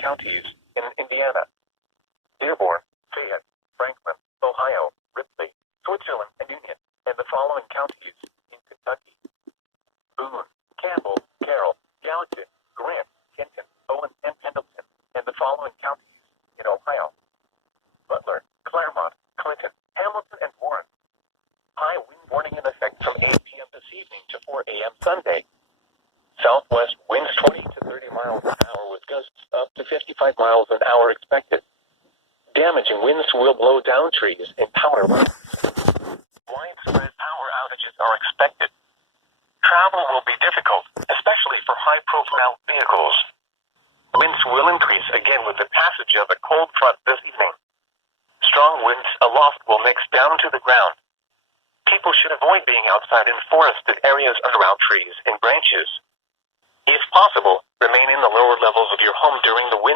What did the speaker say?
counties in Indiana: Dearborn, Fayette, Franklin, Ohio, Ripley, Switzerland, and Union, and the following counties in Kentucky: Boone, Campbell, Carroll, Gallatin, Grant, Kenton, Owen, and Pendleton, and the following counties in Ohio: Butler, Claremont, Clinton, Hamilton, and Warren. High wind warning in effect from 8 p.m. this evening to 4 a.m. Sunday. Southwest winds 20 to 30 miles an hour with gusts up to 55 miles an hour expected. Damaging winds will blow down trees and power lines. Widespread power outages are expected. Travel will be difficult, especially for high-profile vehicles. Winds will increase again with the passage of a cold front this evening. Strong winds aloft will mix down to the ground. People should avoid being outside in forested areas and around trees and branches. If possible, remain in the lower levels of your home during the winter